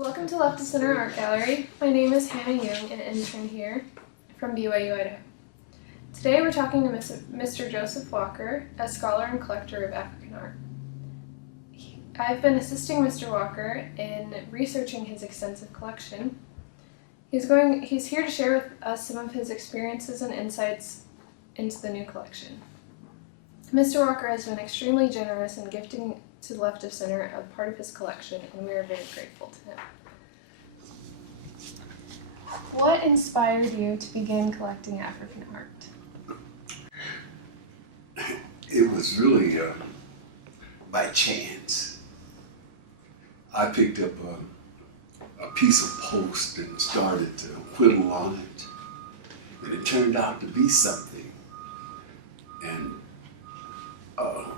Welcome to Left to Center Art Gallery. My name is Hannah Duong, an intern here from BYU, Idaho. Today we're talking to Mr. Joseph Walker, a scholar and collector of African art. I've been assisting Mr. Walker in researching his extensive collection. He's here to share with us some of his experiences and insights into the new collection. Mr. Walker has been extremely generous in gifting to the Left of Center a part of his collection, and we are very grateful to him. What inspired you to begin collecting African art? It was really by chance. I picked up a piece of post and started to whittle on it, and it turned out to be something. And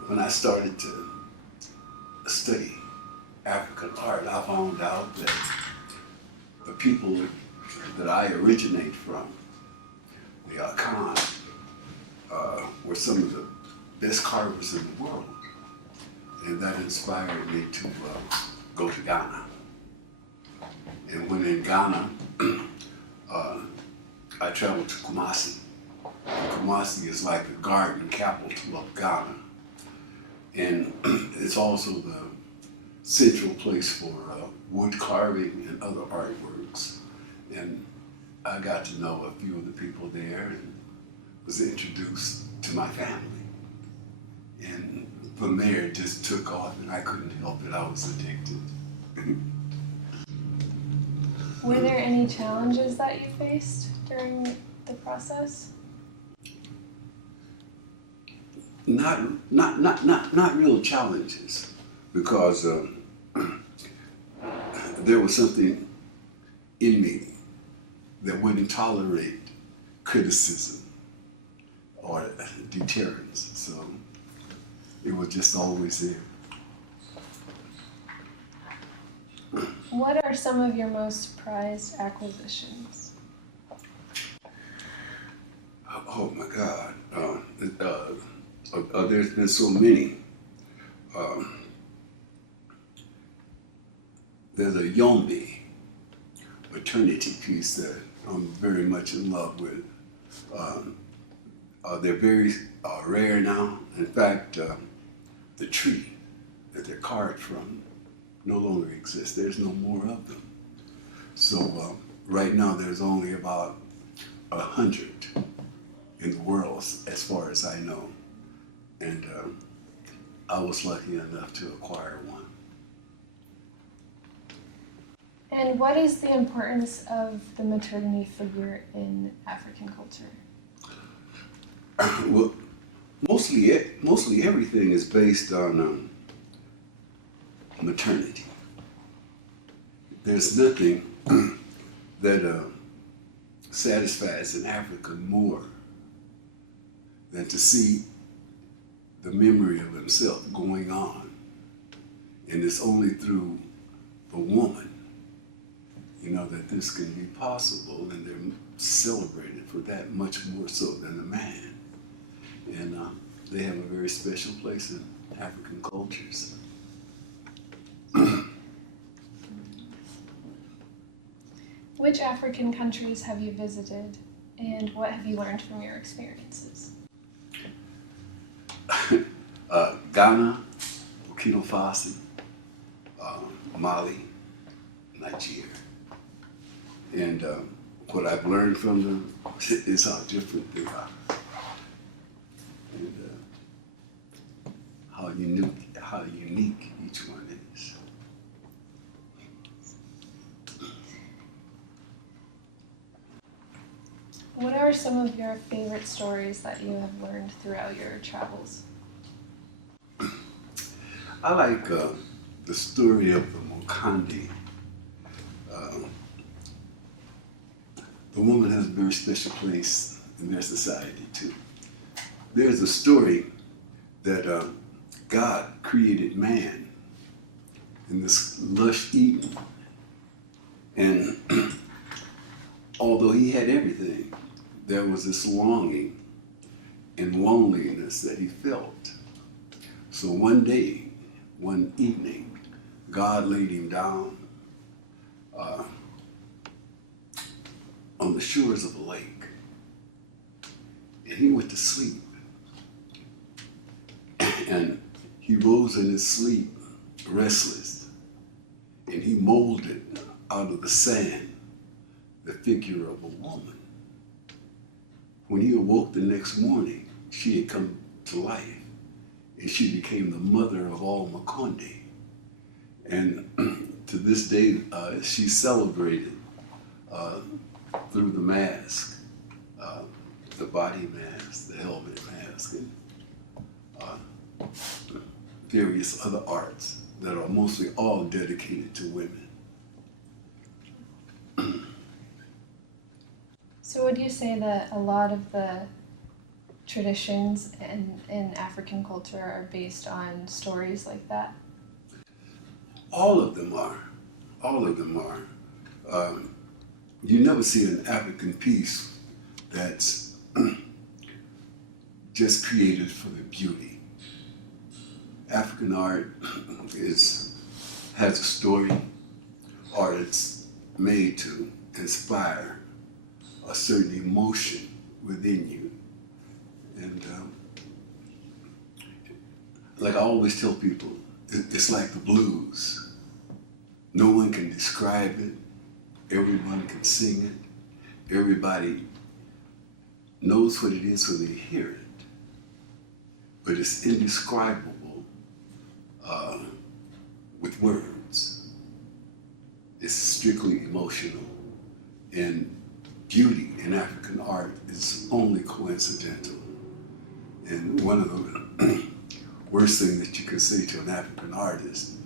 when I started to study African art, I found out that the people that I originate from, the Akan, were some of the best carvers in the world. And that inspired me to go to Ghana. And when in Ghana, I traveled to Kumasi. Kumasi is like the garden capital of Ghana. And it's also the central place for wood carving and other artworks. And I got to know a few of the people there and was introduced to my family. And from there it just took off, and I couldn't help it. I was addicted. Were there any challenges that you faced during the process? Not real challenges, because there was something in me that wouldn't tolerate criticism or deterrence. So it was just always there. What are some of your most prized acquisitions? Oh my God. There's been so many. There's a Yombi maternity piece that I'm very much in love with. They're very rare now. In fact, the tree that they're carved from no longer exists. There's no more of them. So right now there's only about 100 in the world, as far as I know. And I was lucky enough to acquire one. And what is the importance of the maternity figure in African culture? Well, mostly everything is based on maternity. There's nothing that satisfies an African more than to see the memory of himself going on. And it's only through the woman, that this can be possible, and they're celebrated for that much more so than the man. And they have a very special place in African cultures. Which African countries have you visited, and what have you learned from your experiences? Ghana, Burkina Faso, Mali, Nigeria. And what I've learned from them is how different they are, and how unique each one is. What are some of your favorite stories that you have learned throughout your travels? I like the story of the Mokandi. The woman has a very special place in their society too. There's a story that God created man in this lush Eden, and although he had everything, there was this longing and loneliness that he felt. So one day, one evening, God laid him down uh, on the shores of a lake, and he went to sleep. And he rose in his sleep, restless, and he molded out of the sand the figure of a woman. When he awoke the next morning, she had come to life, and she became the mother of all Makonde. And to this day, she's celebrated through the mask, the body mask, the helmet mask, and various other arts that are mostly all dedicated to women. So would you say that a lot of the traditions in African culture are based on stories like that? All of them are. All of them are. You never see an African piece that's just created for the beauty. African art has a story, or it's made to inspire a certain emotion within you. And like I always tell people, it's like the blues. No one can describe it. Everyone can sing it. Everybody knows what it is when they hear it. But it's indescribable with words. It's strictly emotional. And beauty in African art is only coincidental. And one of the worst things that you can say to an African artist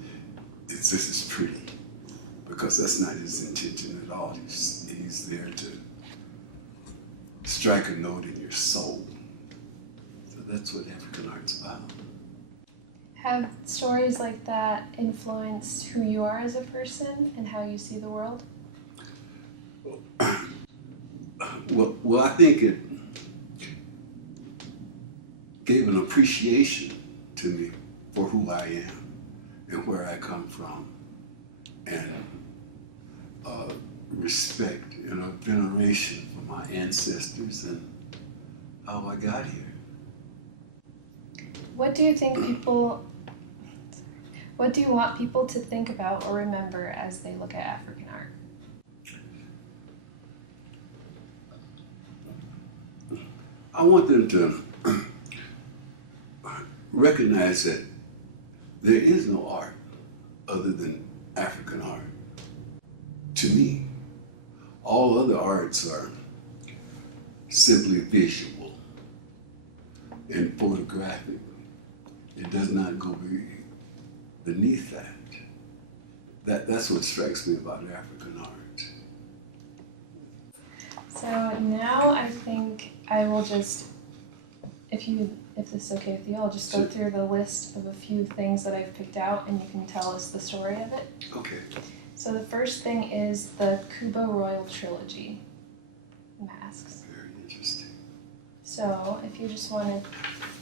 is, "This is pretty," because that's not his intention at all. He's there to strike a note in your soul. So that's what African art's about. Have stories like that influenced who you are as a person and how you see the world? Well, I think it gave an appreciation to me for who I am and where I come from, and respect and a veneration for my ancestors and how I got here. What do you want people to think about or remember as they look at African art? I want them to recognize that there is no art other than African art. To me, all other arts are simply visual and photographic. It does not go beneath that. That's what strikes me about African art. So now I think I will just, if this is okay with you, I'll just go Sure. through the list of a few things that I've picked out and you can tell us the story of it. Okay. So the first thing is the Kuba Royal Trilogy masks. Very interesting. So if you just want to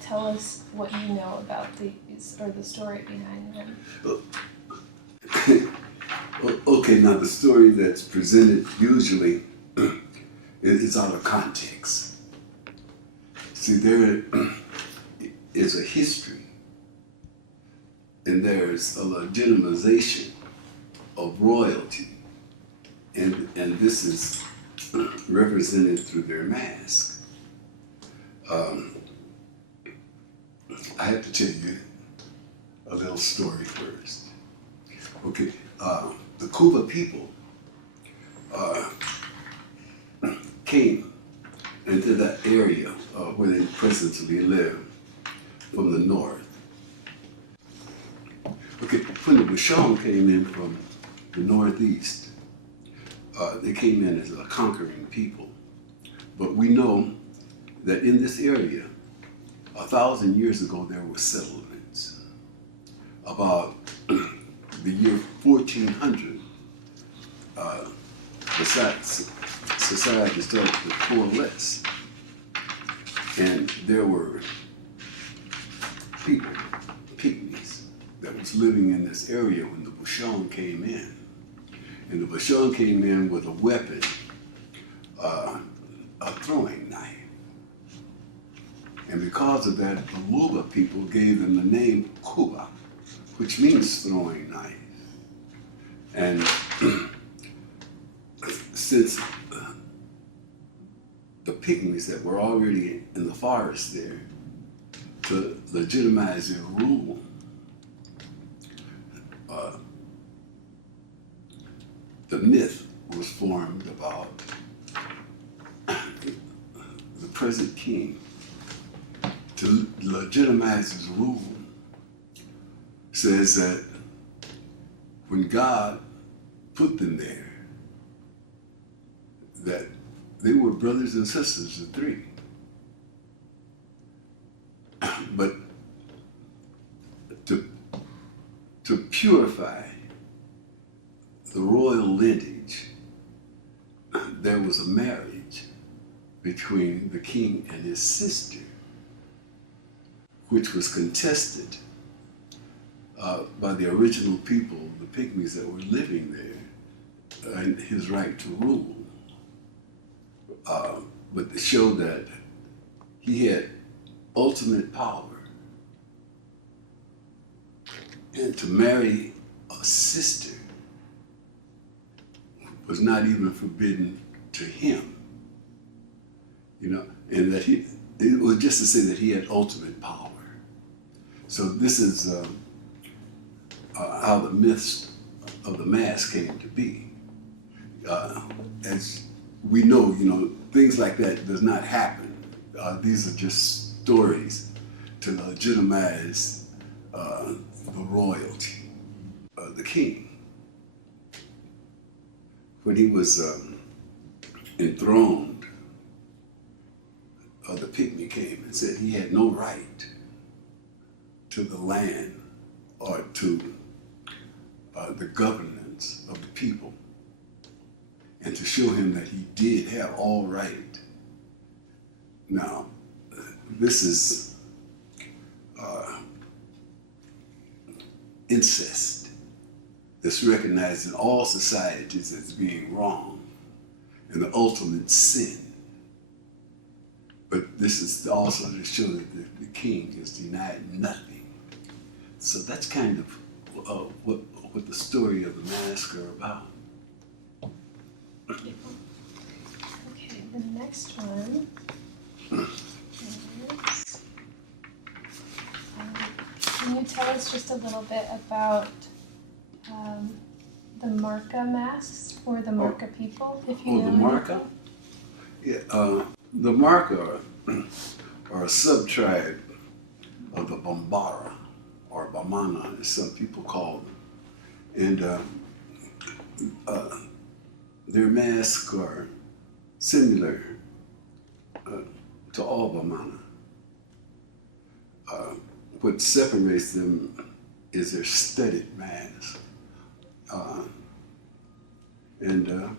tell us what you know about these or the story behind them. Okay, now the story that's presented usually is out of context. See, there is a history and there's a legitimization of royalty, and this is represented through their mask. I have to tell you a little story first. Okay, the Kuba people came into that area where they presently live from the north. Okay, when the Basham came in from the northeast, they came in as a conquering people. But we know that in this area, 1,000 years ago, there were settlements. About the year 1400, society started to coalesce, and there were people, pygmies, that was living in this area when the Basham came in. And the Vashon came in with a weapon, a throwing knife. And because of that, the Luba people gave them the name Kuba, which means throwing knife. And since the pygmies that were already in the forest there, to legitimize their rule, the myth was formed about the present king. To legitimize his rule, says that when God put them there, that they were brothers and sisters, the three. But to purify the royal lineage, there was a marriage between the king and his sister, which was contested by the original people, the pygmies that were living there, and his right to rule. But to show that he had ultimate power, and to marry a sister was not even forbidden to him, and that it was just to say that he had ultimate power. So this is how the myths of the mass came to be. As we know, things like that does not happen. These are just stories to legitimize the royalty. The king, when he was enthroned, the pygmy came and said he had no right to the land or to the governance of the people, and to show him that he did have all right. Now, this is incest that's recognized in all societies as being wrong and the ultimate sin. But this is also to show that the king is denied nothing. So that's kind of what the story of the mask are about. Okay, the next one is, can you tell us just a little bit about the Marca masks or the Marca people, if you know the Marca? anything? Yeah, the Marca are a sub-tribe of the Bambara, or Bamana, as some people call them. And their masks are similar to all Bamana. What separates them is their studded mask. And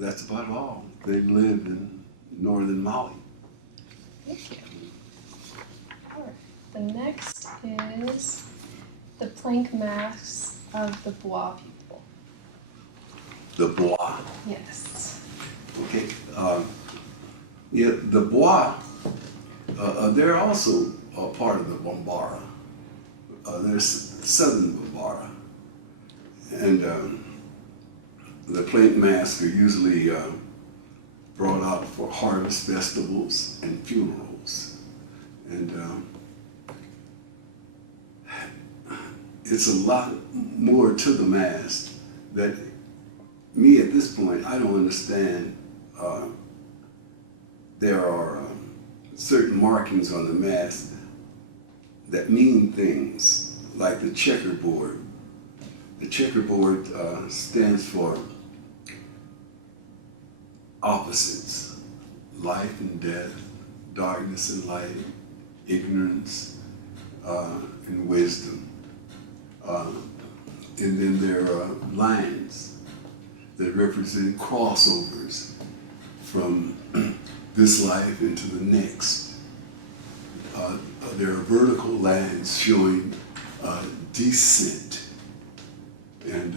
that's about all. They live in northern Mali. Thank you. All right. The next is the plank masks of the Bois people. The Bois. Yes. Okay. Yeah, the Bois, they're also a part of the Bambara. They're southern Bambara. And the plank masks are usually brought out for harvest festivals and funerals. And it's a lot more to the mask that me at this point, I don't understand. There are certain markings on the mask that mean things, like the checkerboard. The checkerboard stands for opposites: life and death, darkness and light, ignorance and wisdom. And then there are lines that represent crossovers from this life into the next. There are vertical lines showing descent. And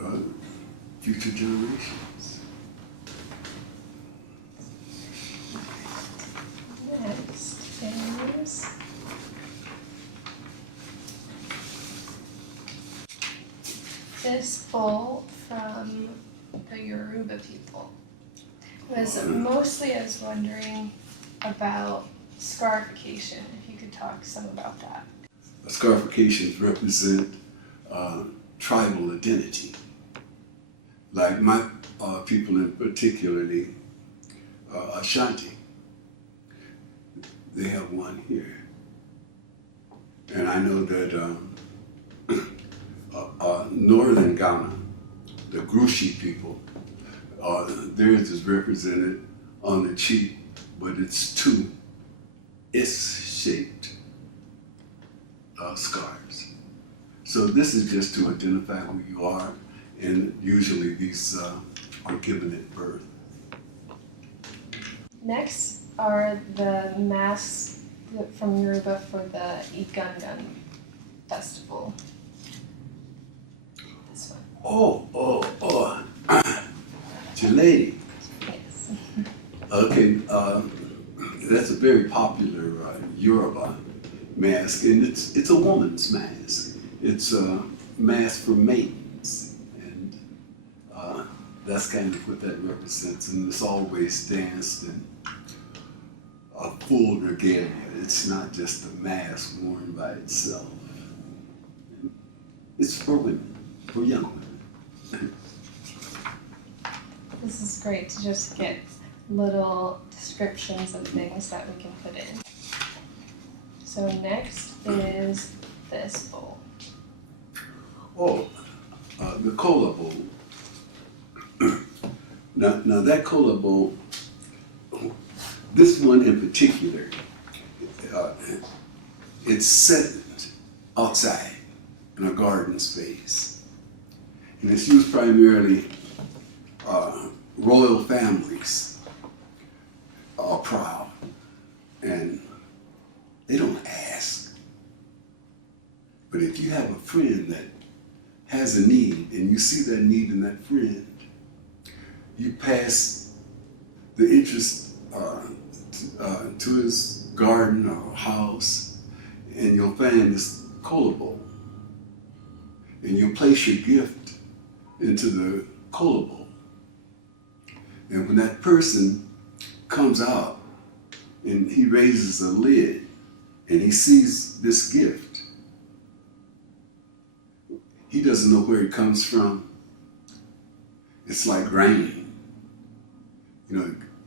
uh, future generations. Next is this bowl from the Yoruba people. Mostly I was wondering about scarification, if you could talk some about that. Scarifications represent tribal identity. Like my people in particularly, Ashanti, they have one here. And I know that northern Ghana, the Grushi people, theirs is represented on the cheek, but it's two S-shaped scars. So this is just to identify who you are, and usually these are given at birth. Next are the masks from Yoruba for the Igangan festival. This one. Oh, Lady. Yes. Okay, that's a very popular Yoruba mask, and it's a woman's mask. It's a mask for maidens, and that's kind of what that represents. And it's always danced in a full regalia. It's not just a mask worn by itself. It's for women, for young women. This is great to just get little descriptions of things that we can put in. So next is this bowl. Oh, the cola bowl. Now that cola bowl, this one in particular, it's set outside in a garden space. And it's used primarily, royal families are proud, and they don't ask. But if you have a friend that has a need, and you see that need in that friend, you pass the interest to his garden or house, and you'll find this cola bowl. And you place your gift into the cola bowl. And when that person comes out and he raises the lid and he sees this gift, he doesn't know where it comes from. It's like rain,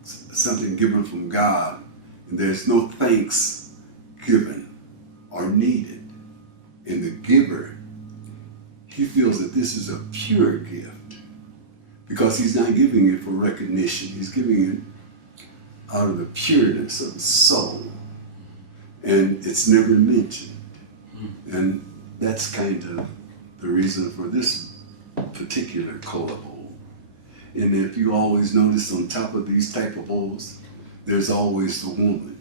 something given from God, and there's no thanks given or needed. And the giver, he feels that this is a pure gift because he's not giving it for recognition. He's giving it out of the pureness of the soul, and it's never mentioned. And that's kind of the reason for this particular cola bowl. And if you always notice on top of these type of bowls, there's always the woman.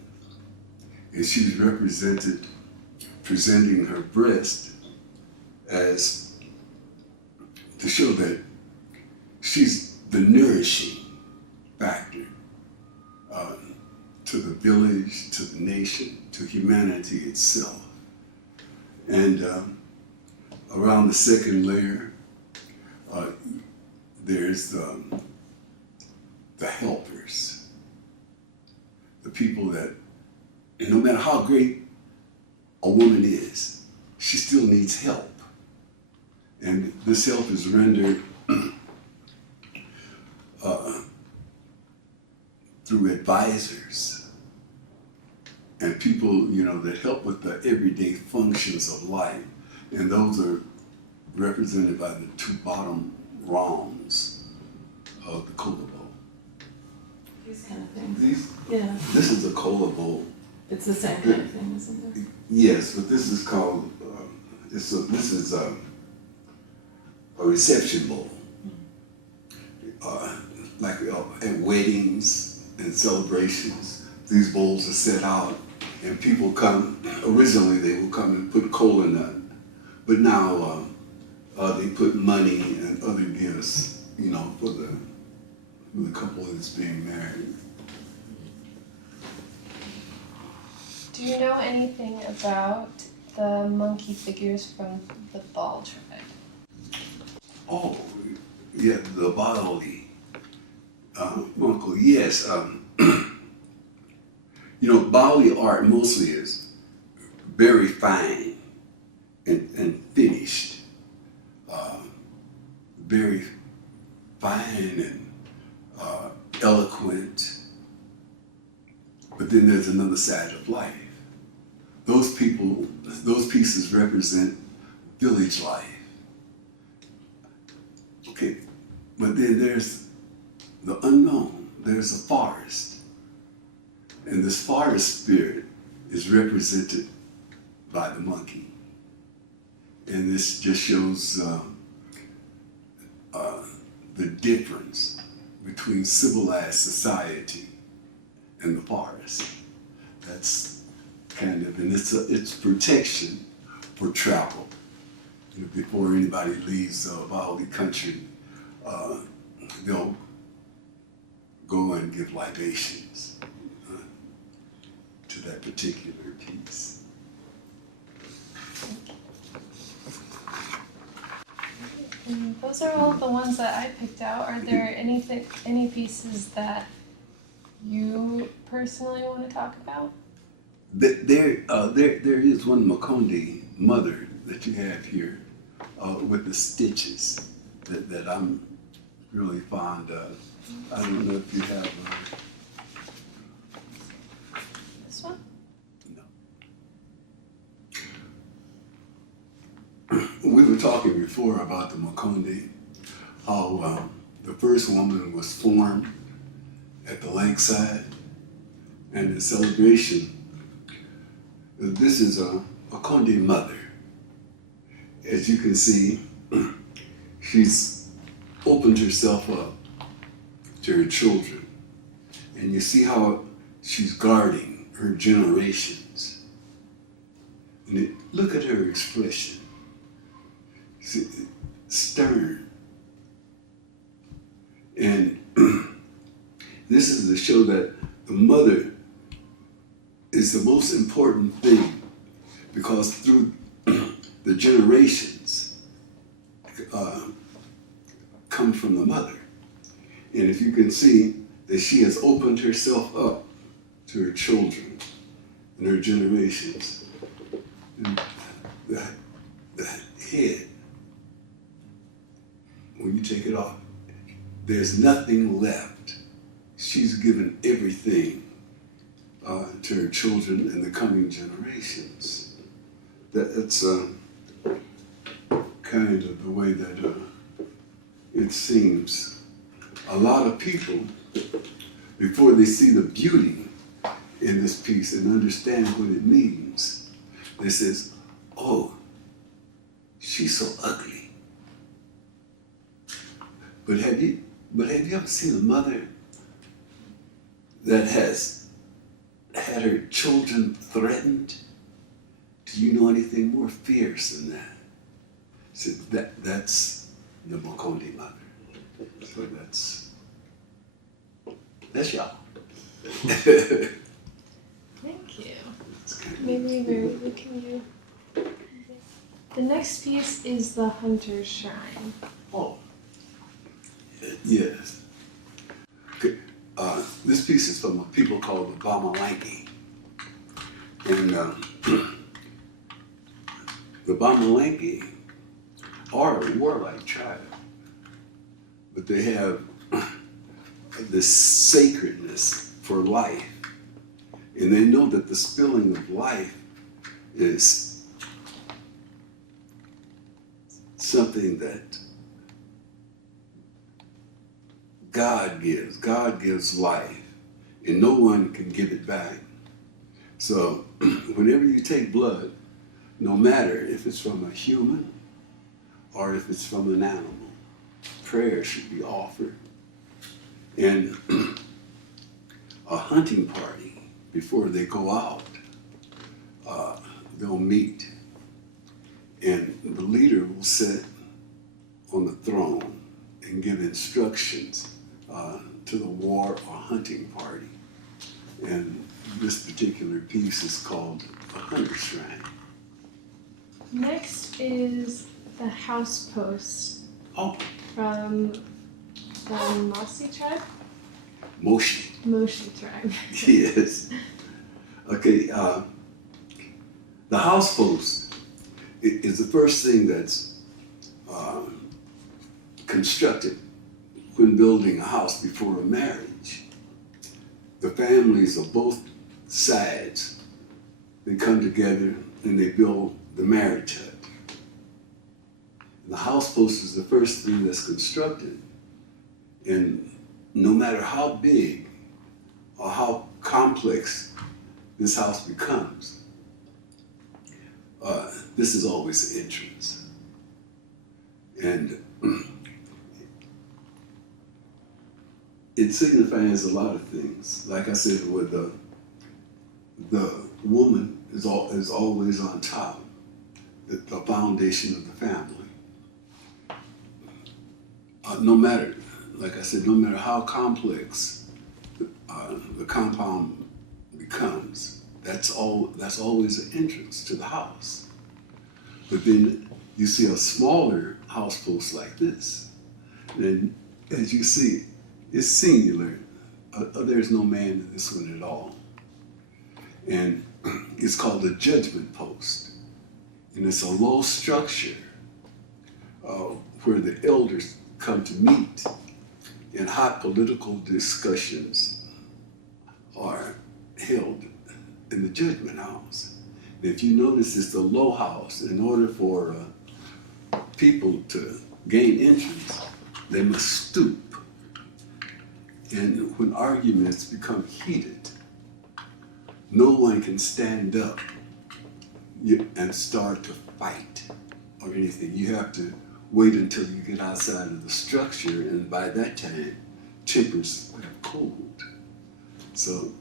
And she's represented presenting her breast as to show that she's the nourishing factor to the village, to the nation, to humanity itself. And around the second layer, there's the helpers, the people that, no matter how great a woman is, she still needs help. And this help is rendered through advisors and people, that help with the everyday functions of life. And those are represented by the two bottom rungs of the cola bowl. These kind of things. These, Yeah, this is a cola bowl. it's the same kind of thing, isn't it? Yes, but this is called, this is a reception bowl. Like at weddings and celebrations, these bowls are set out and people come. Originally they would come and put cola nut, but now they put money and other gifts, for the couple that's being married. Do you know anything about the monkey figures from the Ball tribe? Oh, yeah, the Bali. Uncle, yes. Bali art mostly is very fine and finished. Very fine and eloquent. But then there's another side of life. Those pieces represent village life. Okay, but then there's the unknown. There's a forest. And this forest spirit is represented by the monkey. And this just shows the difference between civilized society and the forest. That's kind of, and it's protection for travel. Before anybody leaves Bali country, they'll go and give libations to that particular piece. And those are all the ones that I picked out. Are there any pieces that you personally want to talk about? There is one Makonde mother that you have here with the stitches that I'm really fond of. I don't know if you have This one? no. We were talking before about the Makonde, how the first woman was formed at the lakeside, and the celebration. This is a Makonde mother. As you can see, she's opened herself up to her children. And you see how she's guarding her generations. And look at her expression. Stern. And this is to show that the mother is the most important thing, because through the generations come from the mother. And if you can see that she has opened herself up to her children and her generations, and the head, when you take it off, there's nothing left. She's given everything to her children and the coming generations. That's kind of the way that it seems. A lot of people, before they see the beauty in this piece and understand what it means, they says, "Oh, she's so ugly." But have you ever seen a mother that has had her children threatened? Do you know anything more fierce than that? So that's the Makonde mother. So that's y'all. Thank you. Maybe we can do. The next piece is the Hunter's Shrine. Oh, yes. Okay. This piece is from a people called the Bamalangi. And the Bamalangi are a warlike tribe, but they have this sacredness for life. And they know that the spilling of life is something that God gives. God gives life, and no one can give it back. So whenever you take blood, no matter if it's from a human or if it's from an animal, prayer should be offered. And a hunting party, before they go out, they'll meet, and the leader will set on the throne and give instructions to the war or hunting party. And this particular piece is called a hunter shrine. Next is the house post Oh, from the Mosi tribe? Moshi. Moshi tribe. Yes. Okay, the house post is the first thing that's constructed when building a house before a marriage. The families of both sides, they come together and they build the marriage hut. And the house post is the first thing that's constructed. And no matter how big or how complex this house becomes, this is always the entrance. And it signifies a lot of things. Like I said, with the woman is always on top, the foundation of the family. No matter, like I said, no matter how complex the compound becomes, that's always an entrance to the house. But then you see a smaller house post like this, and as you see, it's singular. There's no man in this one at all. And it's called the judgment post. And it's a low structure where the elders come to meet and hot political discussions are held in the judgment house. And if you notice, it's the low house. In order for people to gain entrance, they must stoop. And when arguments become heated, no one can stand up and start to fight or anything. You have to wait until you get outside of the structure, and by that time, tempers have cooled. So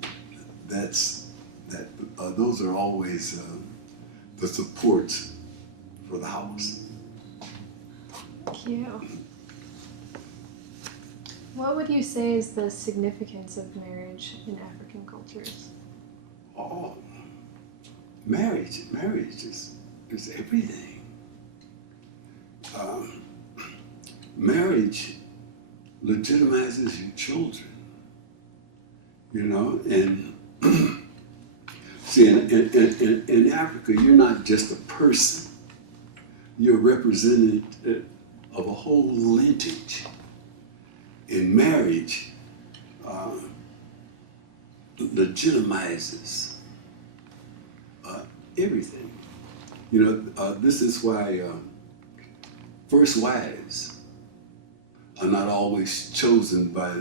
those are always the supports for the house. Thank you. What would you say is the significance of marriage in African cultures? Oh, marriage is everything. Marriage legitimizes your children, and see, in Africa, you're not just a person. You're a representative of a whole lineage. In marriage, legitimizes everything. This is why first wives are not always chosen by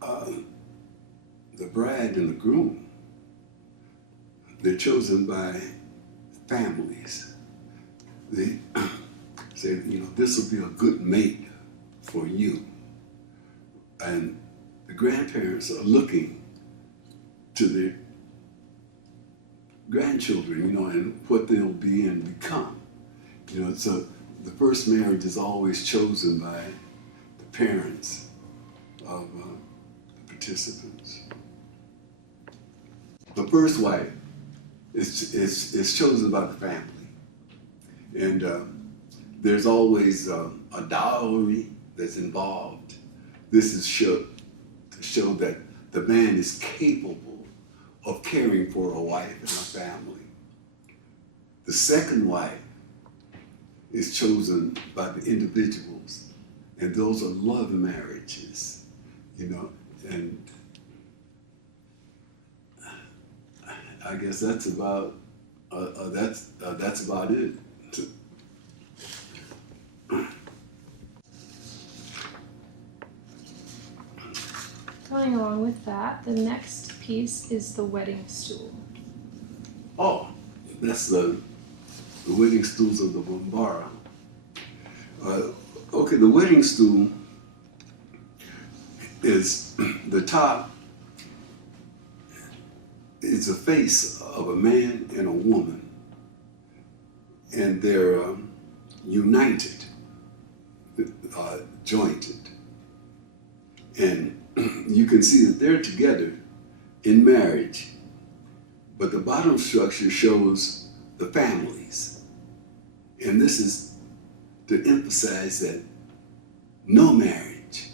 the bride and the groom. They're chosen by families. They say, this will be a good mate for you. And the grandparents are looking to their grandchildren, and what they'll be and become. So the first marriage is always chosen by the parents of the participants. The first wife is chosen by the family. And there's always a dowry that's involved. This is to show that the man is capable of caring for a wife and a family. The second wife is chosen by the individuals, and those are love marriages, and I guess that's about it. Going along with that, the next piece is the wedding stool. Oh, that's the wedding stools of the Bambara. Okay, the wedding stool is the top. It's a face of a man and a woman, and they're united jointed. And you can see that they're together in marriage, but the bottom structure shows the families. And this is to emphasize that no marriage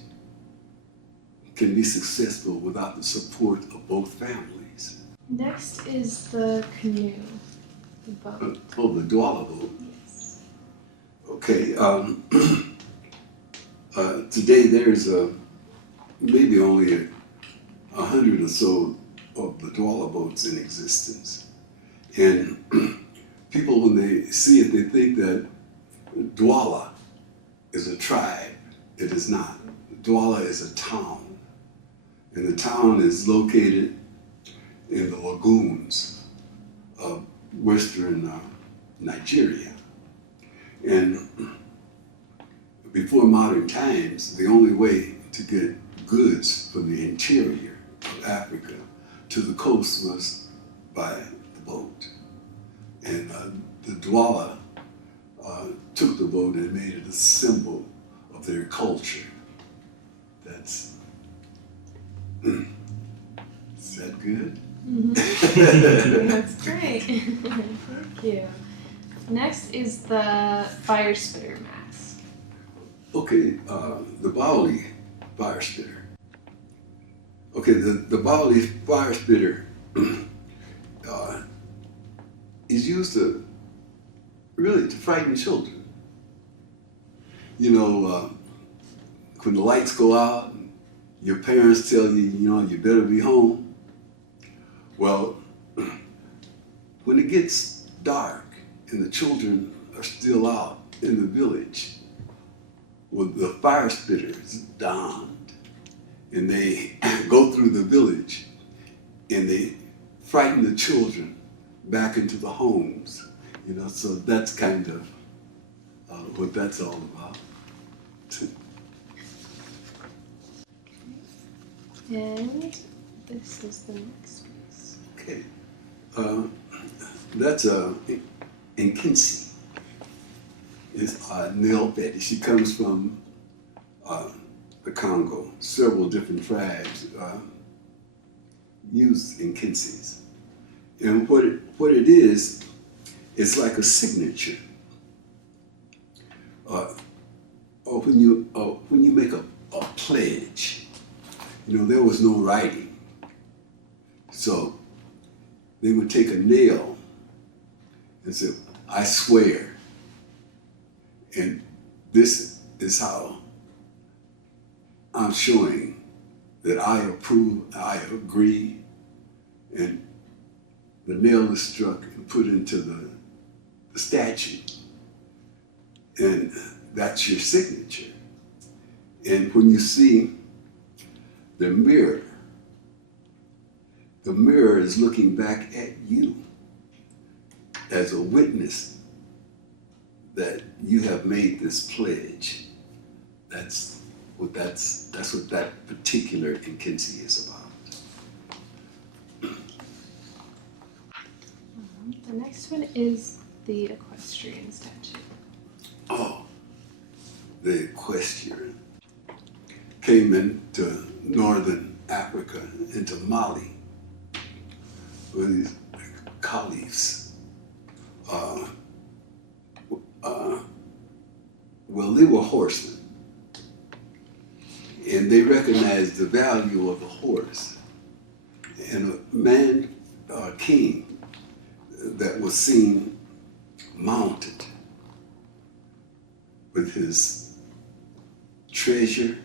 can be successful without the support of both families. Next is the canoe, the boat. Oh, the Dwala boat. Yes. Okay, today there's maybe only 100 or so of the Dwala boats in existence. And people, when they see it, they think that Dwala is a tribe. It is not. Dwala is a town. And the town is located in the lagoons of western Nigeria. And before modern times, the only way to get goods from the interior of Africa to the coast was by the boat. And the Dwala took the boat and made it a symbol of their culture. That's, is that good? Mm-hmm. That's great. Thank you. Next is the fire spitter mask. Okay, the Baoli fire spitter. Okay, the Baoli fire spitter is used to really to frighten children. You know, when the lights go out, and your parents tell you, you know, you better be home. Well, when it gets dark and the children are still out in the village, well, the fire spitter is donned, and they go through the village and they frighten the children back into the homes. You know, so that's kind of what that's all about. And this is the next piece. Okay, that's Nkinsi. It's nail fetish. She comes from the Congo. Several different tribes use Nkinsis. And what it is, it's like a signature. Or when you make a pledge, you know, there was no writing. So they would take a nail and say, I swear. And this is how I'm showing that I approve, I agree, and the nail is struck and put into the statue. And that's your signature. And when you see the mirror is looking back at you as a witness that you have made this pledge. That's what that particular Nkinsi is about. The next one is the equestrian statue. Oh, the equestrian came into northern Africa, into Mali, with these caliphs. Well, they were horsemen, and they recognized the value of the horse. And a man, king, that was seen mounted with his treasure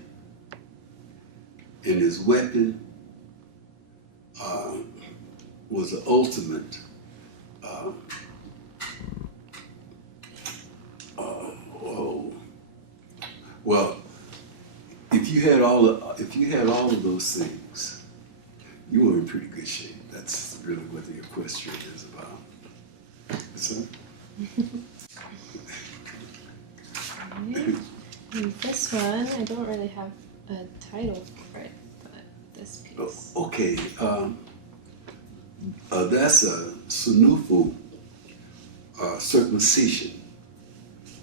and his weapon was the ultimate well, if you had all of those things, you were in pretty good shape. That's really what the equestrian is about. So, Okay. And this one, I don't really have a title for it, but this piece. okay, that's a Sunufu circumcision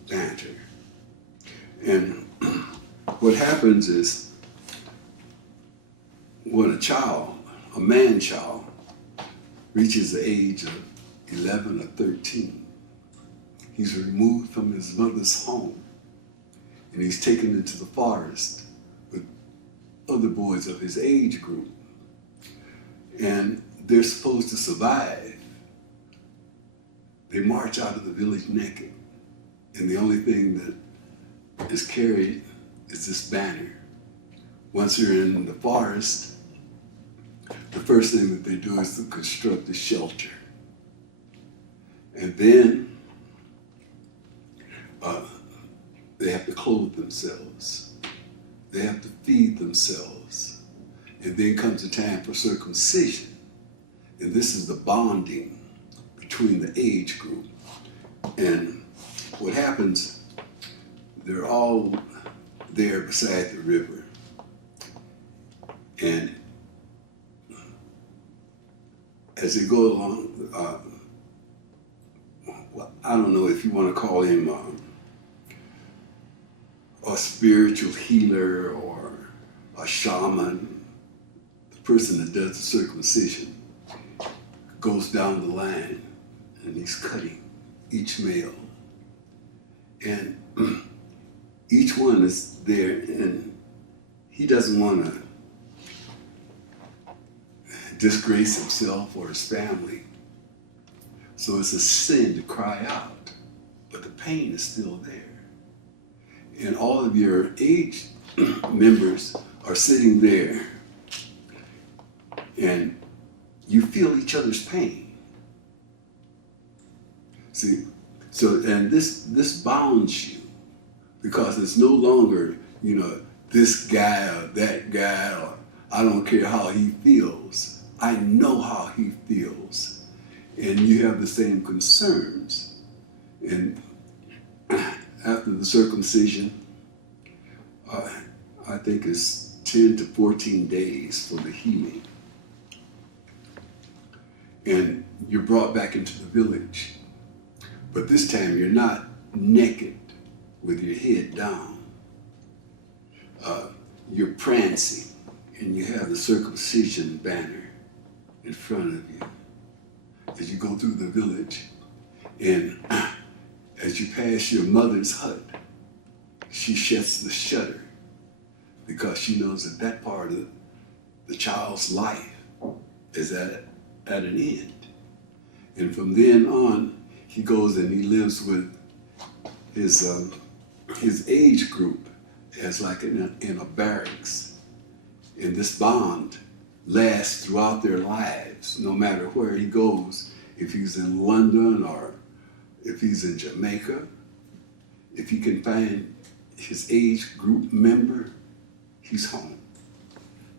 banter. And what happens is when a man child, reaches the age of 11 or 13, he's removed from his mother's home and he's taken into the forest with other boys of his age group. And they're supposed to survive. They march out of the village naked, and the only thing that is carried is this banner. Once they're in the forest, the first thing that they do is to construct a shelter. And then they have to clothe themselves. They have to feed themselves. And then comes the time for circumcision. And this is the bonding between the age group. And what happens, they're all there beside the river. And as they go along, well, I don't know if you want to call him a spiritual healer or a shaman, the person that does the circumcision goes down the line and he's cutting each male. And each one is there, and he doesn't want to disgrace himself or his family. So it's a sin to cry out, but the pain is still there. And all of your age members are sitting there, and you feel each other's pain. See, so, and this bounds you, because it's no longer, this guy or that guy, or I don't care how he feels. I know how he feels. And you have the same concerns. And after the circumcision, I think it's 10 to 14 days for the healing. And you're brought back into the village. But this time you're not naked with your head down. You're prancing, and you have the circumcision banner in front of you as you go through the village. And as you pass your mother's hut, she shuts the shutter because she knows that that part of the child's life is at an end. And from then on, he goes and he lives with his age group as like in a barracks. And this bond lasts throughout their lives, no matter where he goes. If he's in London or if he's in Jamaica, if he can find his age group member, he's home.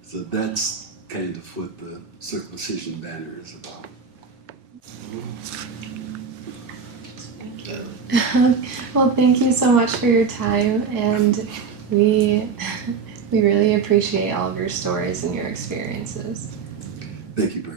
So that's kind of what the circumcision banner is about. Well, thank you so much for your time, and we really appreciate all of your stories and your experiences. Thank you very much.